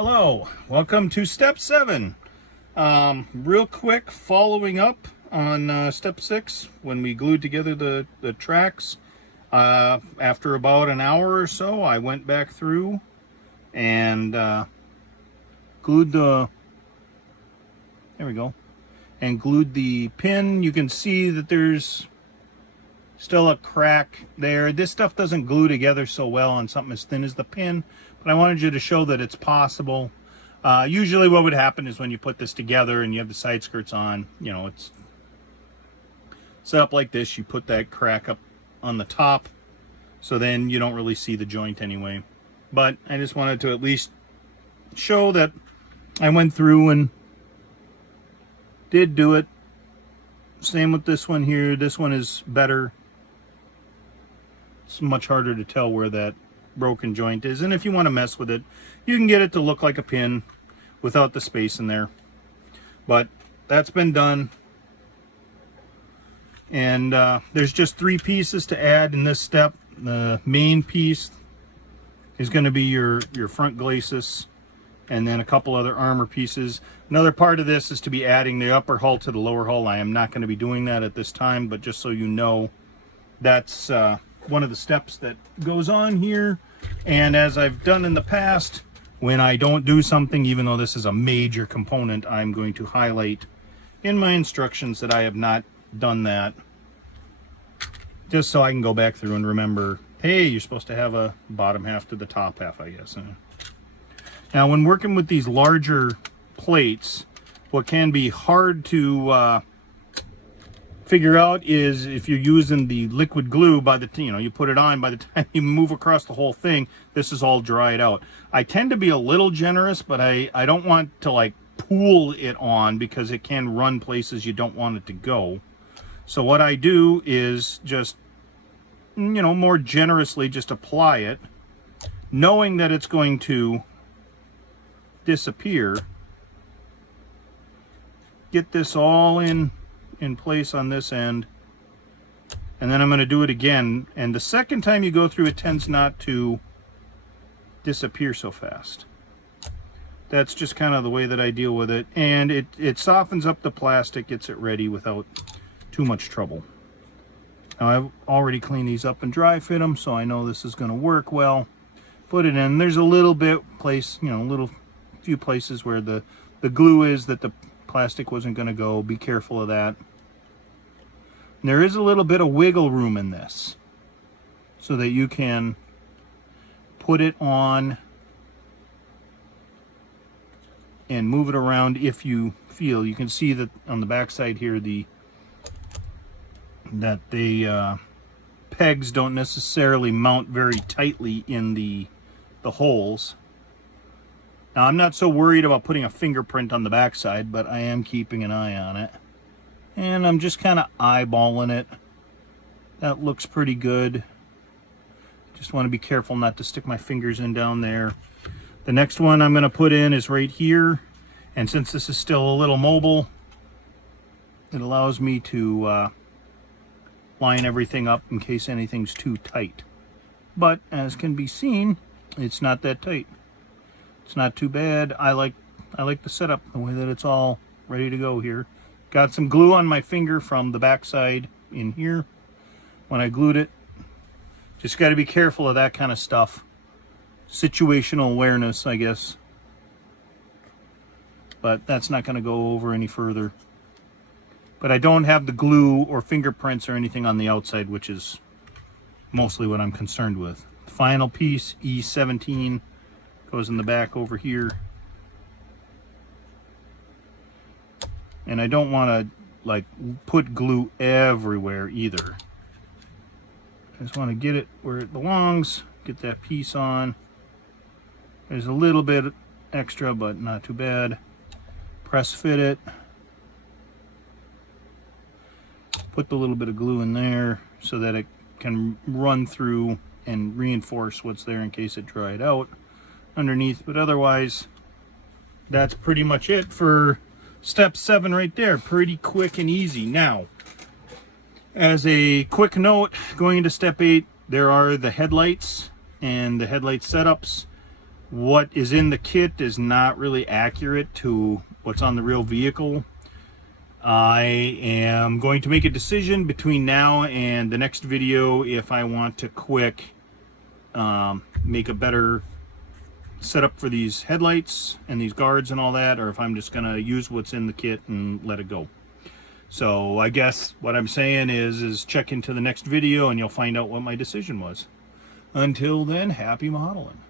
Hello, welcome to step 7. Real quick, following up on step 6, when we glued together the tracks. After about an hour or so, I went back through and glued the, there we go, and glued the pin. You can see that there's still a crack there. This stuff doesn't glue together so well on something as thin as the pin, but I wanted you to show that it's possible. Usually what would happen is when you put this together and you have the side skirts on, you know, it's set up like this. You put that crack up on the top, so then you don't really see the joint anyway. But I just wanted to at least show that I went through and did do it. Same with this one here. This one is better. It's much harder to tell where that broken joint is, and if you want to mess with it, you can get it to look like a pin without the space in there. But that's been done, and there's just 3 pieces to add in this step. The main piece is going to be your front glacis, and then a couple other armor pieces. Another part of this is to be adding the upper hull to the lower hull. I am not going to be doing that at this time, but just so you know, that's one of the steps that goes on here. And as I've done in the past, when I don't do something, even though this is a major component, I'm going to highlight in my instructions that I have not done that, just so I can go back through and remember, hey, you're supposed to have a bottom half to the top half, I guess. Now, when working with these larger plates, what can be hard to figure out is if you're using the liquid glue, by the you put it on, by the time you move across the whole thing, this is all dried out. I tend to be a little generous, but I don't want to like pool it on, because it can run places you don't want it to go. So what I do is just, more generously just apply it, knowing that it's going to disappear. Get this all in place on this end, and then I'm going to do it again, and the second time you go through, it tends not to disappear so fast. That's just kind of the way that I deal with it, and it softens up the plastic, gets it ready without too much trouble. Now, I've already cleaned these up and dry fit them, so I know this is going to work well. Put it in. There's a little bit few places where the glue is that the plastic wasn't going to go. Be careful of that. And there is a little bit of wiggle room in this, so that you can put it on and move it around if you feel. You can see that on the back side here, the pegs don't necessarily mount very tightly in the holes. Now, I'm not so worried about putting a fingerprint on the backside, but I am keeping an eye on it. And I'm just kind of eyeballing it. That looks pretty good. Just want to be careful not to stick my fingers in down there. The next one I'm going to put in is right here. And since this is still a little mobile, it allows me to line everything up in case anything's too tight. But as can be seen, it's not that tight. It's not too bad. I like the setup, the way that it's all ready to go here. Got some glue on my finger from the backside in here when I glued it. Just got to be careful of that kind of stuff. Situational awareness, I guess. But that's not going to go over any further. But I don't have the glue or fingerprints or anything on the outside, which is mostly what I'm concerned with. Final piece, E17. Goes in the back over here. And I don't want to like put glue everywhere either. I just want to get it where it belongs, get that piece on. There's a little bit extra, but not too bad. Press fit it. Put the little bit of glue in there so that it can run through and reinforce what's there in case it dried out underneath. But otherwise, that's pretty much it for step 7 right there. Pretty quick and easy. Now, as a quick note, going into step 8, there are the headlights and the headlight setups. what is in the kit is not really accurate to what's on the real vehicle. I am going to make a decision between now and the next video if I want to make a better setup for these headlights and these guards and all that, or if I'm just going to use what's in the kit and let it go. So I guess what I'm saying is check into the next video and you'll find out what my decision was. Until then, happy modeling.